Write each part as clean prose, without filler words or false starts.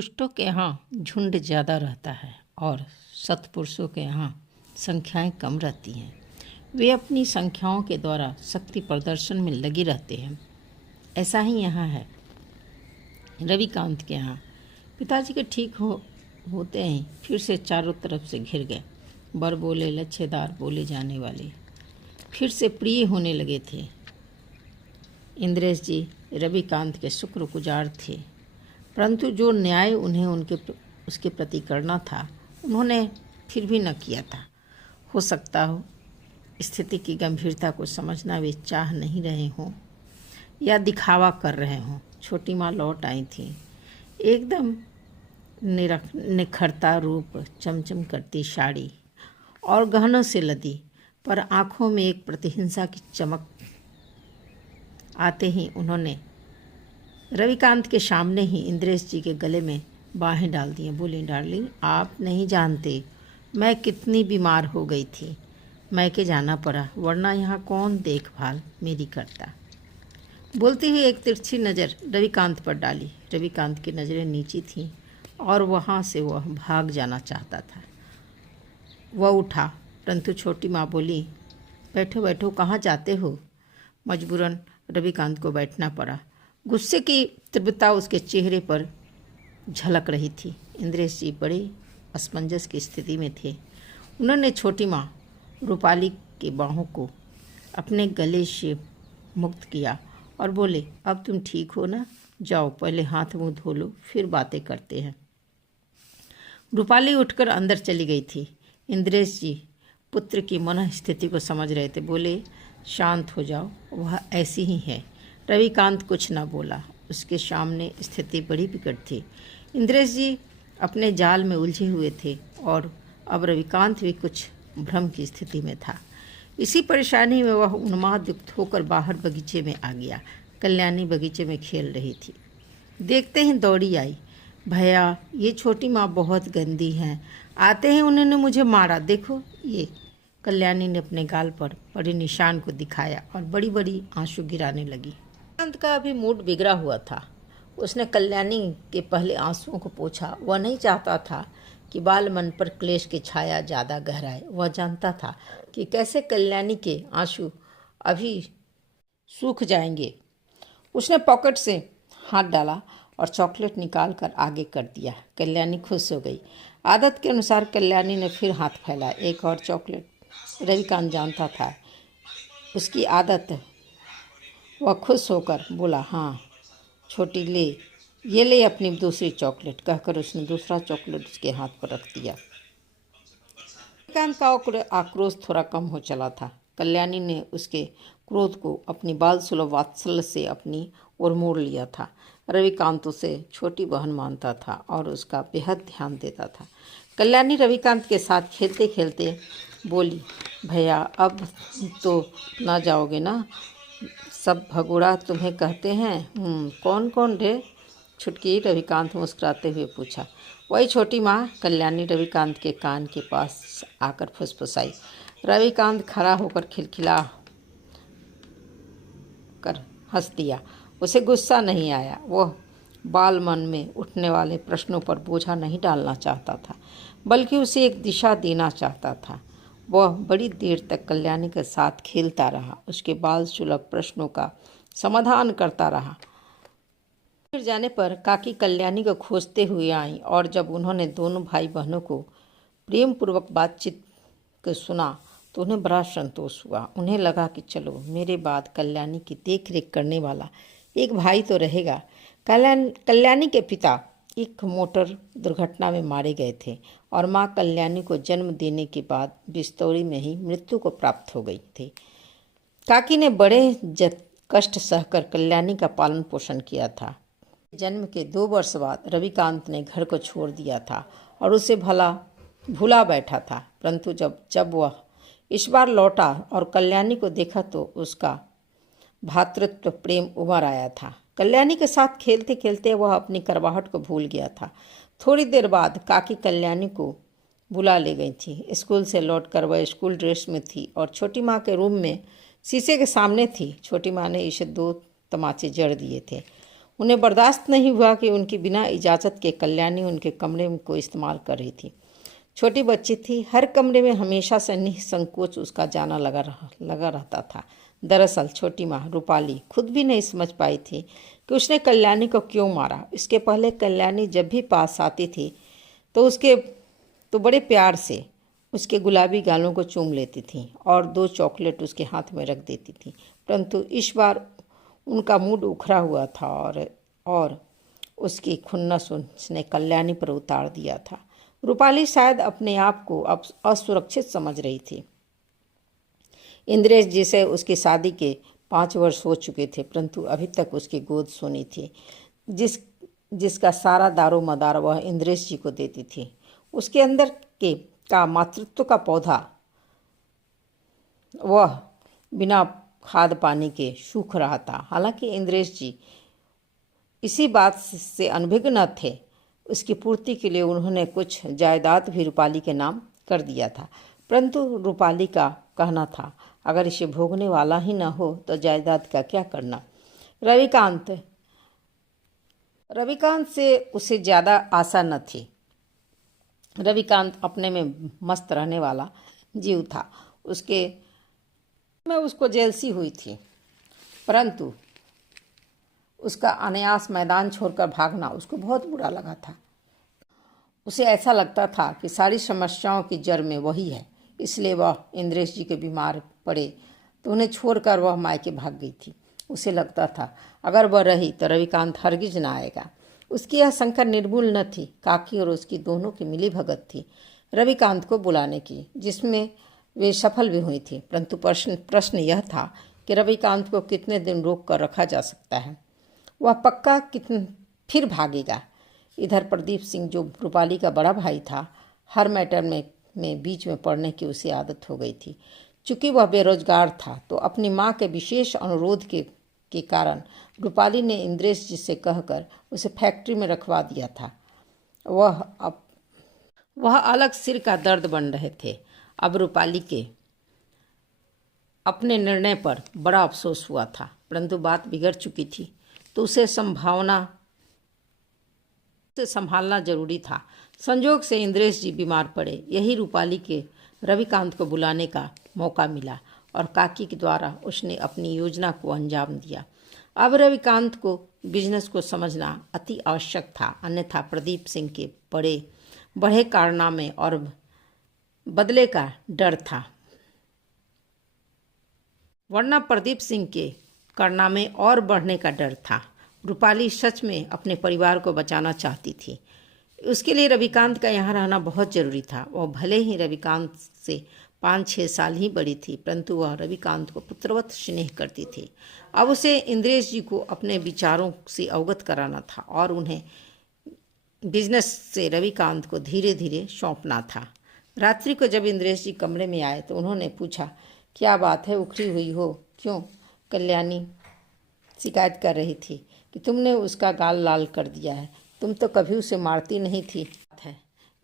दुष्टों के यहाँ झुंड ज़्यादा रहता है और सत्पुरुषों के यहाँ संख्याएं कम रहती हैं। वे अपनी संख्याओं के द्वारा शक्ति प्रदर्शन में लगे रहते हैं। ऐसा ही यहाँ है। रविकांत के यहाँ पिताजी के ठीक होते ही फिर से चारों तरफ से घिर गए। बर बोले लच्छेदार बोले जाने वाले फिर से प्रिय होने लगे थे। इंद्रेश जी रविकांत के शुक्रगुजार थे, परंतु जो न्याय उन्हें उसके प्रति करना था उन्होंने फिर भी न किया था। हो सकता हो स्थिति की गंभीरता को समझना वे चाह नहीं रहे हों या दिखावा कर रहे हों। छोटी माँ लौट आई थी, एकदम निखरता रूप, चमचम करती साड़ी और गहनों से लदी, पर आँखों में एक प्रतिहिंसा की चमक। आते ही उन्होंने रविकांत के सामने ही इंद्रेश जी के गले में बाहें डाल दी। बोली, डार्लिंग, आप नहीं जानते मैं कितनी बीमार हो गई थी। मैके जाना पड़ा, वरना यहाँ कौन देखभाल मेरी करता। बोलते हुए एक तिरछी नज़र रविकांत पर डाली। रविकांत की नज़रें नीची थीं और वहाँ से वह भाग जाना चाहता था। वह उठा, परंतु छोटी माँ बोली, बैठो बैठो, कहाँ जाते हो। मजबूरन रविकांत को बैठना पड़ा। गुस्से की तीव्रता उसके चेहरे पर झलक रही थी। इंद्रेश जी बड़े असमंजस की स्थिति में थे। उन्होंने छोटी माँ रूपाली के बाहों को अपने गले से मुक्त किया और बोले, अब तुम ठीक हो ना, जाओ पहले हाथ मुंह धो लो, फिर बातें करते हैं। रूपाली उठकर अंदर चली गई थी। इंद्रेश जी पुत्र की मन स्थिति को समझ रहे थे। बोले, शांत हो जाओ, वह ऐसी ही है। रविकांत कुछ न बोला। उसके सामने स्थिति बड़ी विकट थी। इंद्रेश जी अपने जाल में उलझे हुए थे और अब रविकांत भी कुछ भ्रम की स्थिति में था। इसी परेशानी में वह उन्माद होकर बाहर बगीचे में आ गया। कल्याणी बगीचे में खेल रही थी। देखते ही दौड़ी आई, भैया ये छोटी माँ बहुत गंदी हैं, आते ही उन्होंने मुझे मारा, देखो ये। कल्याणी ने अपने गाल पर पड़े निशान को दिखाया और बड़ी बड़ी आंसू गिराने लगी। रविकांत का अभी मूड बिगड़ा हुआ था। उसने कल्याणी के पहले आंसुओं को पोंछा। वह नहीं चाहता था कि बाल मन पर क्लेश की छाया ज़्यादा गहराए। वह जानता था कि कैसे कल्याणी के आंसू अभी सूख जाएंगे। उसने पॉकेट से हाथ डाला और चॉकलेट निकाल कर आगे कर दिया। कल्याणी खुश हो गई। आदत के अनुसार कल्याणी ने फिर हाथ फैलाया, एक और चॉकलेट। रविकांत जानता था उसकी आदत। वह खुश होकर बोला, हाँ छोटी, ले ये ले अपनी दूसरी चॉकलेट, कहकर उसने दूसरा चॉकलेट उसके हाथ पर रख दिया। रविकांत का आक्रोश थोड़ा कम हो चला था। कल्याणी ने उसके क्रोध को अपनी बाल सुलभ वात्सल्य से अपनी ओर मोड़ लिया था। रविकांत उसे छोटी बहन मानता था और उसका बेहद ध्यान देता था। कल्याणी रविकांत के साथ खेलते खेलते बोली, भैया अब तो ना जाओगे ना, सब भगोड़ा तुम्हें कहते हैं। कौन कौन रे? छुटकी, रविकांत मुस्कुराते हुए पूछा। वही छोटी माँ, कल्याणी रविकांत के कान के पास आकर फुसफुसाई। रविकांत खड़ा होकर खिलखिला कर हंस दिया। उसे गुस्सा नहीं आया। वह बाल मन में उठने वाले प्रश्नों पर बोझा नहीं डालना चाहता था, बल्कि उसे एक दिशा देना चाहता था। वह बड़ी देर तक कल्याणी के साथ खेलता रहा, उसके बाल सुलभ प्रश्नों का समाधान करता रहा। फिर जाने पर काकी कल्याणी को खोजते हुए आई और जब उन्होंने दोनों भाई बहनों को प्रेम पूर्वक बातचीत को सुना तो उन्हें बड़ा संतोष हुआ। उन्हें लगा कि चलो मेरे बाद कल्याणी की देख रेख करने वाला एक भाई तो रहेगा। कल्याणी के पिता एक मोटर दुर्घटना में मारे गए थे और माँ कल्याणी को जन्म देने के बाद बिस्तौरी में ही मृत्यु को प्राप्त हो गई थी। काकी ने बड़े कष्ट सहकर कल्याणी का पालन पोषण किया था। जन्म के 2 वर्ष बाद रविकांत ने घर को छोड़ दिया था और उसे भूला बैठा था, परंतु जब वह इस बार लौटा और कल्याणी को देखा तो उसका भातृत्व प्रेम उमड़ आया था। कल्याणी के साथ खेलते खेलते वह अपनी करवाहट को भूल गया था। थोड़ी देर बाद काकी कल्याणी को बुला ले गई थी। स्कूल से लौटकर वह स्कूल ड्रेस में थी और छोटी माँ के रूम में शीशे के सामने थी। छोटी माँ ने इसे 2 तमाचे जड़ दिए थे। उन्हें बर्दाश्त नहीं हुआ कि उनकी बिना इजाज़त के कल्याणी उनके कमरे को इस्तेमाल कर रही थी। छोटी बच्ची थी, हर कमरे में हमेशा से निसंकोच उसका जाना लगा रहता था। दरअसल छोटी माँ रूपाली खुद भी नहीं समझ पाई थी कि उसने कल्याणी को क्यों मारा। इसके पहले कल्याणी जब भी पास आती थी तो बड़े प्यार से उसके गुलाबी गालों को चूम लेती थी और 2 चॉकलेट उसके हाथ में रख देती थी। परंतु इस बार उनका मूड उखड़ा हुआ था और उसकी खुन्नस उसने कल्याणी पर उतार दिया था। रूपाली शायद अपने आप को अब असुरक्षित समझ रही थी। इंद्रेश जी से उसकी शादी के 5 वर्ष हो चुके थे, परंतु अभी तक उसकी गोद सोनी थी, जिसका सारा दारो मदार वह इंद्रेश जी को देती थी। उसके अंदर का मातृत्व का पौधा वह बिना खाद पानी के सूख रहा था। हालांकि इंद्रेश जी इसी बात से अनभिज्ञ न थे। उसकी पूर्ति के लिए उन्होंने कुछ जायदाद भी रूपाली के नाम कर दिया था, परंतु रूपाली का कहना था अगर इसे भोगने वाला ही न हो तो जायदाद का क्या करना। रविकांत से उसे ज़्यादा आशा न थी। रविकांत अपने में मस्त रहने वाला जीव था। उसको जेलसी हुई थी, परंतु उसका अनायास मैदान छोड़कर भागना उसको बहुत बुरा लगा था। उसे ऐसा लगता था कि सारी समस्याओं की जड़ में वही है। इसलिए वह इंद्रेश जी के बीमार पड़े तो उन्हें छोड़कर वह मायके भाग गई थी। उसे लगता था अगर वह रही तो रविकांत हरगिज न आएगा। उसकी यह शंका निर्मूल न थी। काकी और उसकी दोनों की मिली भगत थी रविकांत को बुलाने की, जिसमें वे सफल भी हुई थी। परंतु प्रश्न यह था कि रविकांत को कितने दिन रोक कर रखा जा सकता है। वह पक्का फिर भागेगा। इधर प्रदीप सिंह, जो रूपाली का बड़ा भाई था, हर मैटर में बीच में पड़ने की उसे आदत हो गई थी। चूंकि वह बेरोजगार था तो अपनी माँ के विशेष अनुरोध के कारण रूपाली ने इंद्रेश जी से कहकर उसे फैक्ट्री में रखवा दिया था। वह अलग सिर का दर्द बन रहे थे। अब रूपाली के अपने निर्णय पर बड़ा अफसोस हुआ था, परंतु बात बिगड़ चुकी थी तो उसे संभालना जरूरी था। संजोग से इंद्रेश जी बीमार पड़े। यही रूपाली के रविकांत को बुलाने का मौका मिला और काकी के द्वारा उसने अपनी योजना को अंजाम दिया। अब रविकांत को बिजनेस को समझना अति आवश्यक था, अन्यथा प्रदीप सिंह के बड़े कारनामे और बदले का डर था। वरना प्रदीप सिंह के कारनामे और बढ़ने का डर था। रूपाली सच में अपने परिवार को बचाना चाहती थी। उसके लिए रविकांत का यहाँ रहना बहुत जरूरी था। वह भले ही रविकांत से 5-6 साल ही बड़ी थी, परंतु वह रविकांत को पुत्रवत स्नेह करती थी। अब उसे इंद्रेश जी को अपने विचारों से अवगत कराना था और उन्हें बिजनेस से रविकांत को धीरे धीरे सौंपना था। रात्रि को जब इंद्रेश जी कमरे में आए तो उन्होंने पूछा, क्या बात है, उखड़ी हुई हो क्यों? कल्याणी शिकायत कर रही थी कि तुमने उसका गाल लाल कर दिया है। तुम तो कभी उसे मारती नहीं थी।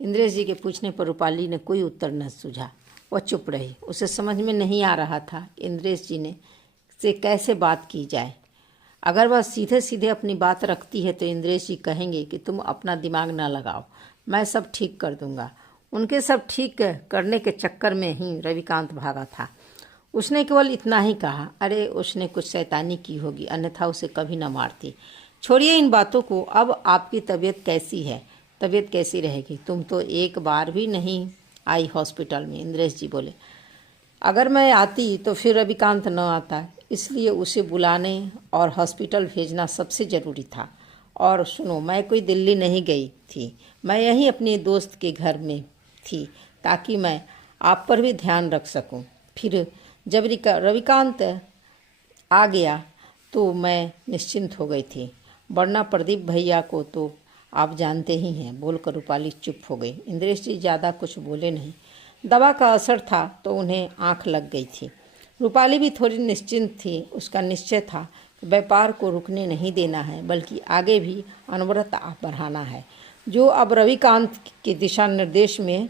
इंद्रेश जी के पूछने पर रूपाली ने कोई उत्तर न सूझा। वह चुप रही। उसे समझ में नहीं आ रहा था इंद्रेश जी से कैसे बात की जाए। अगर वह सीधे सीधे अपनी बात रखती है तो इंद्रेश जी कहेंगे कि तुम अपना दिमाग ना लगाओ, मैं सब ठीक कर दूंगा। उनके सब ठीक करने के चक्कर में ही रविकांत भागा था। उसने केवल इतना ही कहा, अरे उसने कुछ शैतानी की होगी, अन्यथा उसे कभी न मारती। छोड़िए इन बातों को। अब आपकी तबीयत कैसी है? तबीयत कैसी रहेगी? तुम तो एक बार भी नहीं आई हॉस्पिटल में। इंद्रेश जी बोले, अगर मैं आती तो फिर रविकांत न आता, इसलिए उसे बुलाने और हॉस्पिटल भेजना सबसे ज़रूरी था। और सुनो, मैं कोई दिल्ली नहीं गई थी, मैं यहीं अपनी दोस्त के घर में थी ताकि मैं आप पर भी ध्यान रख सकूं। फिर जब रविकांत आ गया तो मैं निश्चिंत हो गई थी, वरना प्रदीप भैया को तो आप जानते ही हैं। बोलकर रूपाली चुप हो गई। इंद्रेश जी ज़्यादा कुछ बोले नहीं। दवा का असर था तो उन्हें आंख लग गई थी। रूपाली भी थोड़ी निश्चिंत थी। उसका निश्चय था कि व्यापार को रुकने नहीं देना है, बल्कि आगे भी अनवरत बढ़ाना है, जो अब रविकांत के दिशा निर्देश में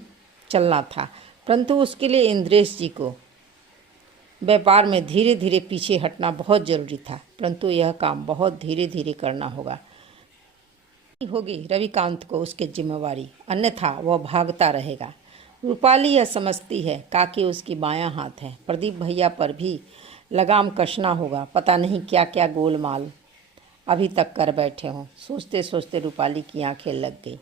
चलना था। परंतु उसके लिए इंद्रेश जी को व्यापार में धीरे धीरे पीछे हटना बहुत जरूरी था। परंतु यह काम बहुत धीरे धीरे करना होगी रविकांत को उसकी जिम्मेवारी, अन्यथा वह भागता रहेगा। रूपाली यह समझती है काकी उसकी बायां हाथ है। प्रदीप भैया पर भी लगाम कसना होगा। पता नहीं क्या क्या गोलमाल अभी तक कर बैठे हों। सोचते सोचते रूपाली की आंखें लग गई।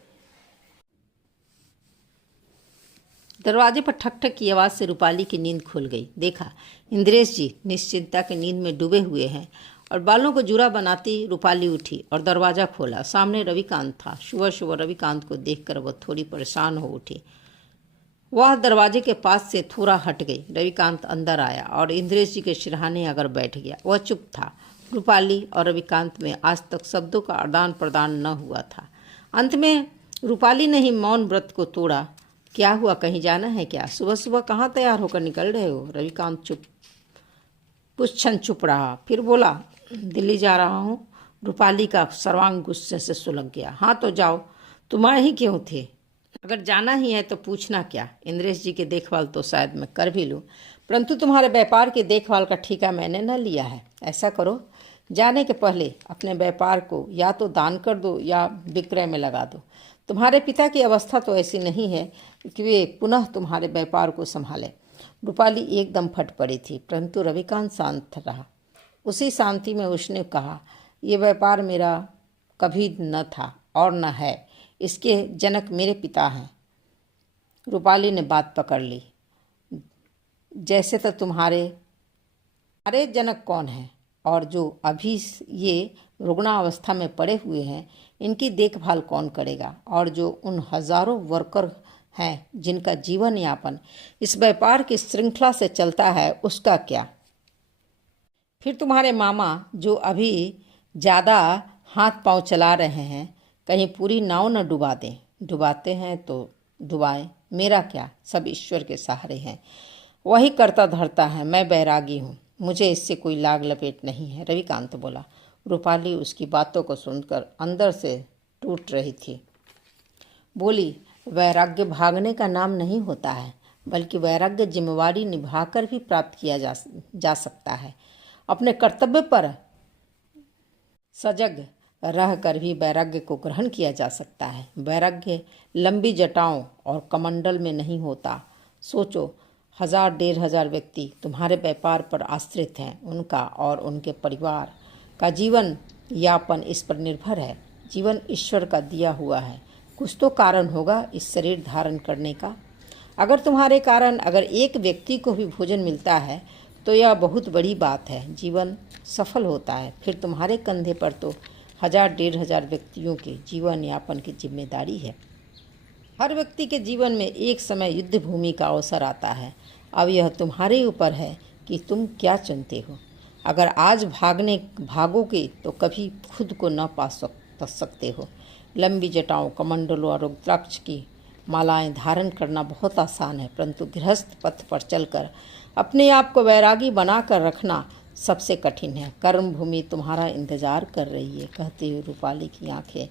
दरवाजे पर ठक ठक की आवाज़ से रूपाली की नींद खुल गई। देखा इंद्रेश जी निश्चिंतता की नींद में डूबे हुए हैं और बालों को जुड़ा बनाती रूपाली उठी और दरवाज़ा खोला। सामने रविकांत था। सुबह सुबह रविकांत को देखकर वह थोड़ी परेशान हो उठी। वह दरवाजे के पास से थोड़ा हट गई। रविकांत अंदर आया और इंद्रेश जी के सिरहाने आकर बैठ गया। वह चुप था। रूपाली और रविकांत में आज तक शब्दों का आदान प्रदान न हुआ था। अंत में रूपाली ने ही मौन व्रत को तोड़ा। क्या हुआ, कहीं जाना है क्या? सुबह सुबह कहाँ तैयार होकर निकल रहे हो? रविकांत कुछ क्षण चुप रहा, फिर बोला, दिल्ली जा रहा हूँ। रूपाली का सर्वांग गुस्से से सुलग गया। हाँ तो जाओ, तुम्हारे ही क्यों थे? अगर जाना ही है तो पूछना क्या? इंद्रेश जी की देखभाल तो शायद मैं कर भी लूँ, परंतु तुम्हारे व्यापार की देखभाल का ठेका मैंने न लिया है। ऐसा करो, जाने के पहले अपने व्यापार को या तो दान कर दो या विक्रय में लगा दो। तुम्हारे पिता की अवस्था तो ऐसी नहीं है कि वे पुनः तुम्हारे व्यापार को संभालें। रूपाली एकदम फट पड़ी थी, परंतु रविकांत शांत रहा। उसी शांति में उसने कहा, ये व्यापार मेरा कभी न था और न है। इसके जनक मेरे पिता हैं। रूपाली ने बात पकड़ ली। जैसे तो तुम्हारे जनक कौन हैं? और जो अभी ये रुग्णावस्था में पड़े हुए हैं, इनकी देखभाल कौन करेगा? और जो उन हजारों वर्कर हैं जिनका जीवन यापन इस व्यापार की श्रृंखला से चलता है, उसका क्या? फिर तुम्हारे मामा जो अभी ज़्यादा हाथ पांव चला रहे हैं, कहीं पूरी नाव न डुबा दें। डुबाते हैं तो डुबाएं, मेरा क्या? सब ईश्वर के सहारे हैं, वही करता धरता है। मैं बैरागी हूँ, मुझे इससे कोई लाग लपेट नहीं है। रविकांत बोला। रूपाली उसकी बातों को सुनकर अंदर से टूट रही थी। बोली, वैराग्य भागने का नाम नहीं होता है, बल्कि वैराग्य जिम्मेवारी निभाकर भी प्राप्त किया जा सकता है। अपने कर्तव्य पर सजग रहकर भी वैराग्य को ग्रहण किया जा सकता है। वैराग्य लंबी जटाओं और कमंडल में नहीं होता। सोचो, 1000-1500 व्यक्ति तुम्हारे व्यापार पर आश्रित हैं। उनका और उनके परिवार का जीवन यापन इस पर निर्भर है। जीवन ईश्वर का दिया हुआ है। कुछ तो कारण होगा इस शरीर धारण करने का। अगर तुम्हारे कारण अगर एक व्यक्ति को भी भोजन मिलता है तो यह बहुत बड़ी बात है। जीवन सफल होता है। फिर तुम्हारे कंधे पर तो 1000-1500 व्यक्तियों के जीवन यापन की जिम्मेदारी है। हर व्यक्ति के जीवन में एक समय युद्ध भूमि का अवसर आता है। अब यह तुम्हारे ऊपर है कि तुम क्या चुनते हो। अगर आज भागोगे तो कभी खुद को न पा सकते हो। लंबी जटाओं, कमंडलों और रुद्राक्ष की मालाएं धारण करना बहुत आसान है, परंतु गृहस्थ पथ पर चलकर अपने आप को वैरागी बनाकर रखना सबसे कठिन है। कर्म भूमि तुम्हारा इंतजार कर रही है। कहते हुए रूपाली की आंखें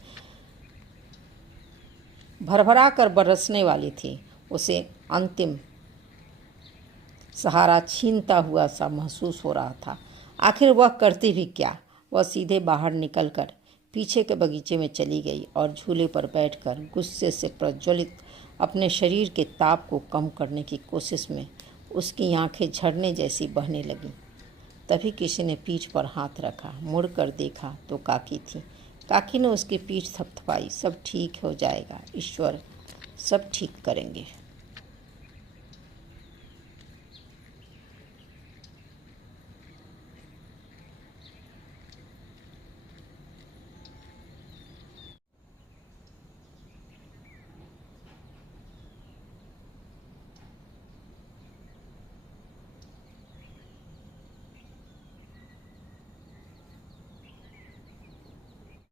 भरभरा कर बरसने वाली थी। उसे अंतिम सहारा छीनता हुआ सा महसूस हो रहा था। आखिर वह करती भी क्या? वह सीधे बाहर निकलकर पीछे के बगीचे में चली गई और झूले पर बैठकर गुस्से से प्रज्वलित अपने शरीर के ताप को कम करने की कोशिश में उसकी आंखें झरने जैसी बहने लगीं। तभी किसी ने पीठ पर हाथ रखा। मुड़कर देखा तो काकी थी। काकी ने उसकी पीठ थपथपाई। सब ठीक हो जाएगा, ईश्वर सब ठीक करेंगे।